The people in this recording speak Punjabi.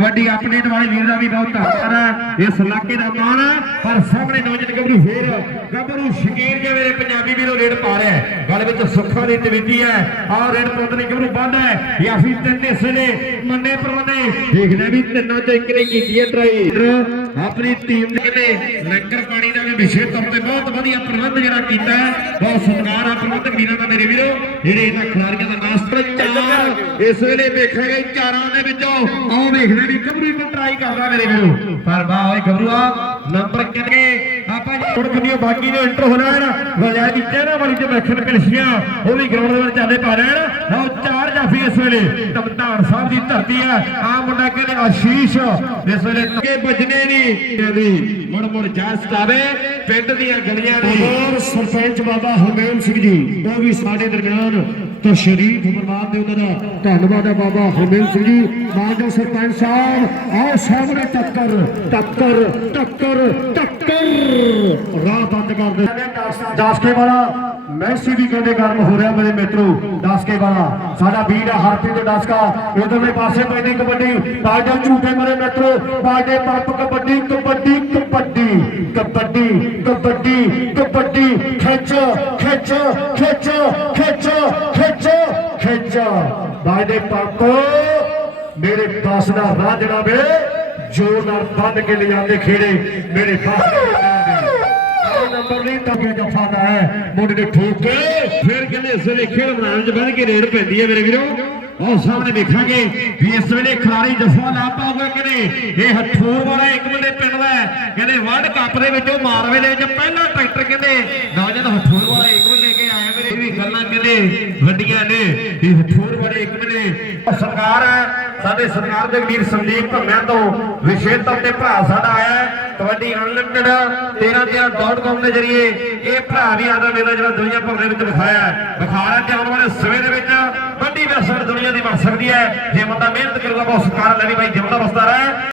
ਕਬੱਡੀ ਅਪਡੇਟ ਵਾਲੇ ਵੀਰ ਦਾ ਵੀ ਬਹੁਤ ਧੰਨਵਾਦ ਹੈ ਇਸ ਇਲਾਕੇ ਦਾ ਮਾਣ ਪਰ ਸਾਹਮਣੇ ਨੌਜਵਾਨ ਗੱਭਰੂ ਫੇਰ ਗੱਭਰੂ ਸ਼ਕੀਰ ਜੇ ਮੇਰੇ ਪੰਜਾਬੀ ਵੀਰੋ ਰੇਡ ਪਾ ਰਿਹਾ ਹੈ। ਗਲ ਵਿੱਚ ਸੁੱਖਾਂ ਦੀ ਤਵੀਤੀ ਹੈ। ਆਹ ਰੇਡ ਪੁੱਤ ਨੇ ਗੱਭਰੂ ਬੰਦ ਹੈ। ਜਾਂ ਫਿਰ ਤਿੰਨ ਹਿੱਸੇ ਨੇ ਮੰਨੇ ਪਰਮੰਨੇ ਦੇਖਦੇ ਵੀ ਤਿੰਨਾਂ ਚੋਂ ਇੱਕ ਨੇ ਕੀਤੀ ਹੈ ਟਰਾਈ ਆਪਣੀ ਟੀਮ ਨੇ ਲੰਗਰ ਪਾਣੀ ਦਾ ਵੀ ਤੌਰ ਤੇ ਬਹੁਤ ਵਧੀਆ ਪ੍ਰਬੰਧ ਜਿਹੜਾ ਕੀਤਾ ਬਹੁਤ ਸਤਿਕਾਰ ਆ ਪ੍ਰਬੰਧਕ ਵੀਰਾਂ ਦਾ ਮੇਰੇ ਵੀਰੋ। ਜਿਹੜੇ ਇਹਨਾਂ ਖਿਡਾਰੀਆਂ ਦਾ ਨਾਸਤਰ ਚਾਰ ਇਸ ਵੇਲੇ ਵੇਖਾਂਗੇ ਚਾਰਾਂ ਦੇ ਵਿੱਚੋਂ ਆਓ ਵੇਖਦੇ ਵੀ ਗੱਭਰੂ ਨੂੰ ਟਰਾਈ ਕਰਦਾ ਮੇਰੇ ਵੀਰੋ। ਪਰ ਵਾਹ ਓਏ ਗੱਭਰੂਆ ਨੰਬਰ ਕਿੰਨੇ ਆਪਾਂ ਜੀ ਥੋੜੀ ਕਿੰਨੀ ਬਾਕੀ ਨੇ ਇੰਟਰ ਹੋ ਲੈਣ ਵਲਿਆ ਦੀ ਚਿਹਰਾ ਵਾਲੀ ਤੇ ਵੇਖਣ ਕਲਸੀਆਂ ਉਹ ਵੀ ਗਰਾਊਂਡ ਦੇ ਵਿੱਚ ਚਾਲੇ ਪਾ ਲੈਣ ਲਓ, ਚਾਰ ਜਾਫੀ ਇਸ ਵੇਲੇ ਤਮਤਾਨ ਸਾਹਿਬ ਦੀ ਧਰਤੀ ਆ ਆ ਮੁੰਡਾ ਕਹਿੰਦੇ ਆਸ਼ੀਸ਼। ਇਸ ਵੇਲੇ ਅੱਗੇ ਵੱਜਣੇ ਨਹੀਂ। ਦੀ ਮੁੜ ਮੁੜ ਜਾ ਸਤਾਵੇ ਪਿੰਡ ਦੀਆਂ ਗਲੀਆਂ ਦੀ ਔਰ ਸਰਪੰਚ ਬਾਬਾ ਹਰਮੇਲ ਸਿੰਘ ਜੀ, ਉਹ ਵੀ ਸਾਡੇ ਦਰਮਿਆਨ ਤਾਂ ਸ਼ਰੀਫ ਫਰਮਾਨ ਦੇ ਉਹਨਾਂ ਦਾ ਧੰਨਵਾਦ ਹੈ ਬਾਬਾ ਹਰਮੇਲ ਸਿੰਘ ਜੀ ਮਾਨਜੋ ਸਰਪੰਚ ਸਾਹਿਬ, ਆਓ ਸਾਹਮਣੇ ਟੱਕਰ ਟੱਕਰ ਟੱਕਰ ਟੱਕਰ। ਰਾਹ ਬੰਦ ਕਰ ਦੇ। ਦਾਸਕੇ ਵਾਲਾ ਮੈਸੀ ਵੀ ਕਹਿੰਦੇ ਗਰਮ ਹੋ ਰਿਹਾ ਮੇਰੇ ਮਿੱਤਰੋ ਦਾਸਕੇ ਵਾਲਾ ਸਾਡਾ ਵੀਰ ਹੈ ਹਰਪ੍ਰੀਤ ਦਾਸਕਾ। ਉਧਰਲੇ ਪਾਸੇ ਪੈਂਦੀ ਕਬੱਡੀ, ਬਾਜੇ ਝੂਠੇ ਮੇਰੇ ਮਿੱਤਰੋ, ਬਾਜੇ ਪੰਪ ਕਬੱਡੀ ਕਬੱਡੀ ਕਬੱਡੀ। ਕਬੱਡੀ ਕਬੱਡੀ ਕਬੱਡੀ। ਖਿੱਚ ਖਿੱਚ ਖਿੱਚ ਖਿੱਚ। ਖਿੱਚ ਬਾਜੇ ਪੰਪ ਮੇਰੇ ਪਾਸ ਦਾ ਰਾਹ ਜਿਹੜਾ ਵੇ, ਜੋਰ ਨਾਲ ਬੰਦ ਕੇ ਲਿਜਾਂਦੇ ਖੇੜੇ। ਮੇਰੇ ਪਾਸ ਨੰਬਰ ਨਹੀਂ ਤਾਂ ਕਿ ਜਫਾ ਹੈ। ਮੁੰਡੇ ਨੇ ਠੋਕ ਕੇ ਫਿਰ ਕਹਿੰਦੇ ਇਸ ਵੇਲੇ ਖੇਡ ਮੈਦਾਨ 'ਚ ਵੱਧ ਕੇ ਰੇਡ ਪੈਂਦੀ ਹੈ ਮੇਰੇ ਵੀਰੋ। ਉਹ ਸਾਹਮਣੇ ਵੇਖਾਂਗੇ ਵੀ ਇਸ ਵੇਲੇ ਖਿਡਾਰੀ ਜਫਾ ਲਾ ਪਾਊਗਾ ਕਿਨੇ ਇਹ ਹਥੂਰ ਵਾਲਾ ਇੱਕ ਬੰਦੇ ਪਿੰਡ ਦਾ ਕਹਿੰਦੇ ਵਰਲਡ ਕੱਪ ਦੇ ਵਿੱਚ ਉਹ ਮਾਰਵੇ ਦੇ ਵਿੱਚ ਪਹਿਲਾ ਟਰੈਕਟਰ ਕਹਿੰਦੇ ਨੌਜਵਾਨ ਹਥੂਰ ਵਾਲਾ ਇੱਕ ਬੰਦੇ ਕੇ ਆਇਆ ਮੇਰੇ ਵੀ ਗੱਲਾਂ ਕਹਿੰਦੇ। ਵੱਡੀਆਂ ਨੇ। ਇਹ ਹਥੂਰ ਵਾਲੇ ਇੱਕ ਬੰਦੇ ਸਰਕਾਰ ਹੈ। ਸਾਡੇ ਸਰਕਾਰ ਜਗਵੀਰ ਸੰਦੀਪ ਭੰਮਿਆਂ ਤੋਂ ਵਿਸ਼ੇਸ਼ ਤੌਰ ਤੇ ਭਰਾ ਸਾਡਾ ਆਇਆ ਕਬੱਡੀ ਅਨਲਿਮਟਿਡ 1313.com ਦੇ ਜਰੀਏ ਇਹ ਭਰਾ ਵੀ ਆਦਾ ਮੇਲਾ ਜਿਹੜਾ ਦੁਨੀਆ ਭਰ ਦੇ ਵਿੱਚ ਵਿਖਾਇਆ ਵਿਖਾਣਾ ਤੇ ਆਉਣ ਵਾਲੇ ਸਮੇਂ ਦੇ ਵਿੱਚ ਵੱਡੀ ਵੈਸਟ ਦੁਨੀਆ ਦੀ ਬਣ ਸਕਦੀ ਹੈ। ਜੇ ਬੰਦਾ ਮਿਹਨਤ ਕਰੂਗਾ, ਬਹੁਤ ਸਰਕਾਰ ਲੈ ਵੀ ਭਾਈ ਜਿਉਂਦਾ ਵਸਦਾ ਰਹੇ